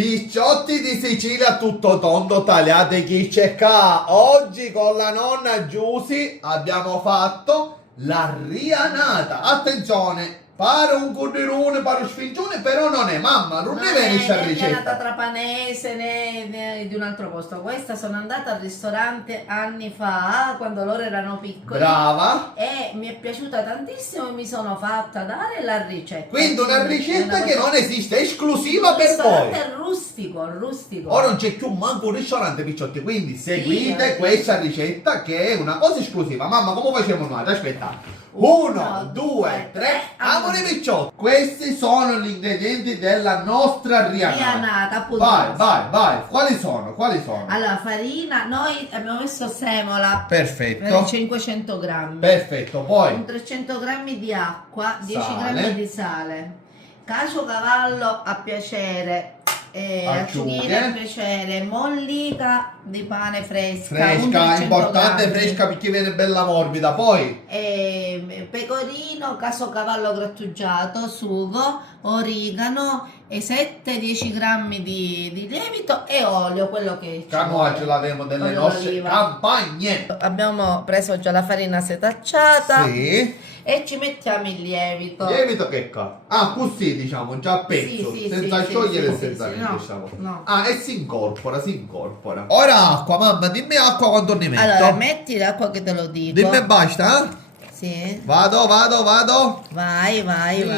Picciotti di Sicilia a tutto tondo tagliate chi c'è qua. Oggi con la nonna Giusy abbiamo fatto la rianata. Attenzione, pare un currirone, pare un sfincione, però non è. Mamma, non mi viene questa È nata ricetta. trapanese né di un altro posto. Questa sono andata al ristorante anni fa, quando loro erano piccoli. Brava. E mi è piaciuta tantissimo e mi sono fatta dare la ricetta. Quindi una ricetta che non esiste, esclusiva Il per voi. ristorante è rustico. Ora non c'è più manco un ristorante, picciotti, quindi seguite Sì, questa ricetta che è una cosa esclusiva. Mamma, come facciamo noi? Aspetta. 1, 2, 3, amore picciotti. Questi sono gli ingredienti della nostra rianata. Rianata, appunto. Vai. Quali sono? Allora, farina, noi abbiamo messo semola per Perfetto. 500 grammi. Perfetto, poi Con 300 grammi di acqua, 10 Sale. grammi di sale, caciocavallo a piacere, Acciughe. acciughine a piacere, mollica di pane fresca, fresca, 100 importante grammi. fresca perché viene bella morbida. Poi Pecorino, casocavallo grattugiato, sugo, origano e 7-10 grammi di lievito e olio, quello che ci qua ce vuole. l'abbiamo delle Olio nostre d'oliva. campagne. Abbiamo preso già la farina setacciata. Sì. E ci mettiamo il lievito. Lievito che qua? Ah, così diciamo, già a pezzo, Sì, senza sì, sciogliere sì, e senza sì, niente, no, diciamo. no. Ah, e si incorpora. Ora acqua, mamma, dimmi acqua quanto ne metto. Allora, metti l'acqua che te lo dico. Dimmi e basta, eh? Sì. Vado. Vai.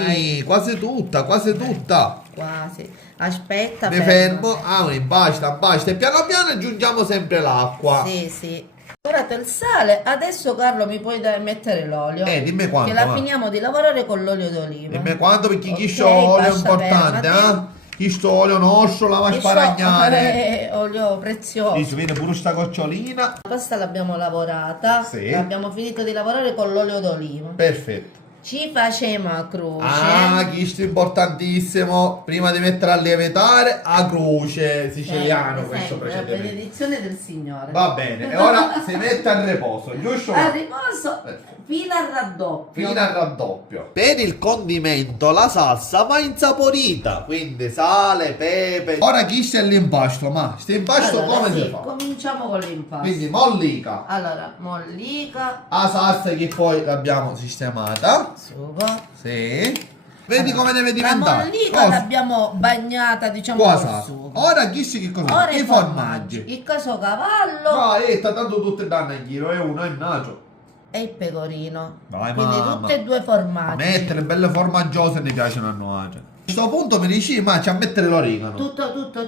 Sì, quasi tutta. Quasi. Aspetta, Mi fermo. Ah, basta. E piano piano aggiungiamo sempre l'acqua. Sì. Ora il sale. Adesso Carlo mi puoi mettere l'olio. Dimmi quanto. Che la va. finiamo di lavorare con l'olio d'oliva. Dimmi quanto perché chi Ok, sto olio è basta, importante, fermati. Chi sto olio nostro la va a Che sparagnare. olio prezioso. Sì, si vede pure sta gocciolina. La pasta l'abbiamo lavorata. Sì. Abbiamo finito di lavorare con l'olio d'oliva. Perfetto. Ci facciamo a croce. Ah, questo è importantissimo. Prima di mettere a lievitare, a croce siciliano questo La precedente. benedizione del Signore. Va bene, e ora si mette a riposo, giusto? A riposo Perfetto. fino al raddoppio. Fino al raddoppio. Per il condimento la salsa va insaporita, quindi sale, pepe. Ora chi c'è l'impasto? Ma sto impasto Allora, come sì, si fa? cominciamo con l'impasto. Quindi mollica. Allora, mollica, La salsa che poi l'abbiamo sistemata. sugo. Sì. Vedi Allora, come deve la diventare. mollica Cosa? l'abbiamo bagnata, diciamo, Cosa? col sugo. Ora chi si che cosa? Ora I i formaggi. il casocavallo Vai, sta dando tutte danne a giro, è uno, è nacio. e il pecorino. Vai, Quindi mamma. tutte e due formaggi. Mettere belle formaggiose ne piacciono a noi. A questo punto mi dici, ma c'è a mettere l'origano. Tutto.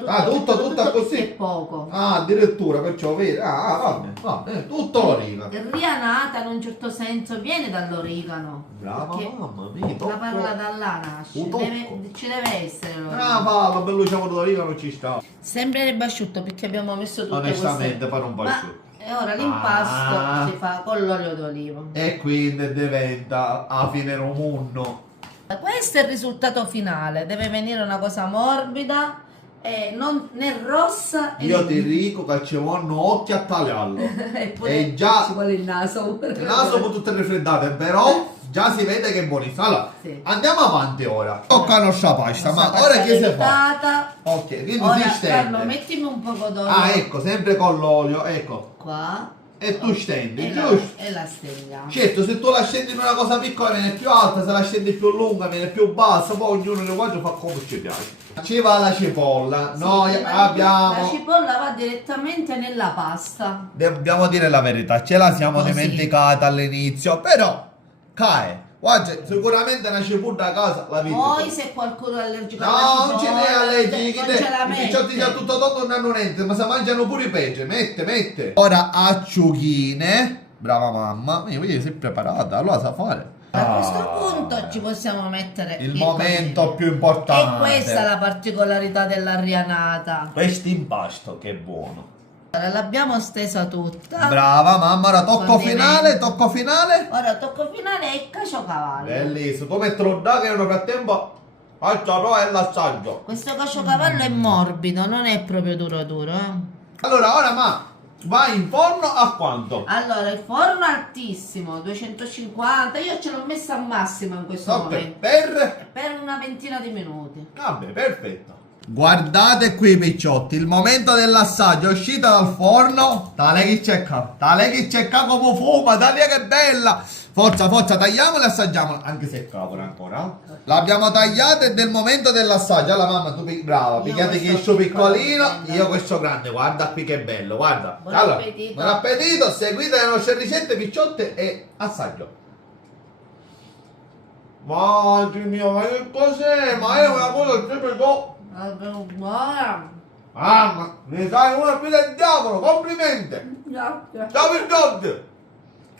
Ah, tutto così? E poco. Ah, addirittura, perciò vedi. Va bene, tutto l'origano. Rianata in un certo senso viene dall'origano. Brava Perché mamma, mi la parola da là nasce. Un tocco. Ci deve essere l'origano. Ah, va, bello diciamo l'origano ci sta. Sembrerebbe asciutto perché abbiamo messo tutte Onestamente, queste. fare un po' Ma asciutto. e ora l'impasto Ah. si fa con l'olio d'oliva. E quindi diventa a fine romunno. Questo è il risultato finale. Deve venire una cosa morbida e non né rossa Io ti dico che ci vanno occhi a tagliarlo. Eppure E già ci vuole il naso. il naso un po' tutte raffreddate, però già si vede che è buonissimo. Allora, Sì. andiamo avanti ora. Tocca la nostra pasta, ma Questa ora pasta che si fa? lievitata. Ok, quindi Ora si Carlo, stende. mettimi un poco d'olio Ah, ecco, sempre con l'olio, ecco. qua. E tu stendi, E giusto? e la stendiamo. Certo, se tu la scendi in una cosa piccola viene più alta, se la scendi più lunga viene più bassa, poi ognuno nei guardi fa come ci piace. Ci va la cipolla, Sì, noi la abbiamo... cipolla va direttamente nella pasta. Dobbiamo dire la verità, ce la siamo Così. dimenticata all'inizio, però, cae. Guarda, sicuramente una cipolla a casa la vedi. Poi se qualcuno è allergico alla No, cipolla, non ce n'è allergici, non ce la i picciotti già mette. tutto tondo non hanno niente, ma se mangiano pure i pesce, mette. Ora acciughine, brava mamma, vedi sei preparata, allora sa fare. A questo punto ci possiamo mettere il momento così. più E importante. questa è la particolarità della rianata. Questo impasto che è buono. Allora, l'abbiamo stesa tutta. Brava mamma, ora tocco Condimento. finale. Ora tocco finale e caciocavallo. Bellissimo, tu metterò da che nel frattempo alzerò e l'assaggio. Questo caciocavallo è morbido, non è proprio duro. Allora, ora ma va in forno a quanto? Allora, il forno altissimo, 250. Io ce l'ho messa al massimo in questo Ok, momento. per... Per una ventina di minuti. Vabbè, perfetto. Guardate qui picciotti, il momento dell'assaggio è uscita dal forno. Tale che c'è qua come fuma, tale che bella. Forza, forza, tagliamola e assaggiamola. Anche se è cavolo ancora. L'abbiamo tagliata ed è il momento dell'assaggio. Allora mamma, tu brava, Io pigliate questo questo piccolino, piccolo, io questo grande. Guarda qui che bello, guarda. Buon Allora, appetito. buon appetito, seguite le nostre ricette picciotte e assaggio. Madre mia, ma che cos'è? Ma io me la voglio sempre dopo. Buona. Mamma, ne sai una più del diavolo, complimenti! Grazie. Ciao per tutti!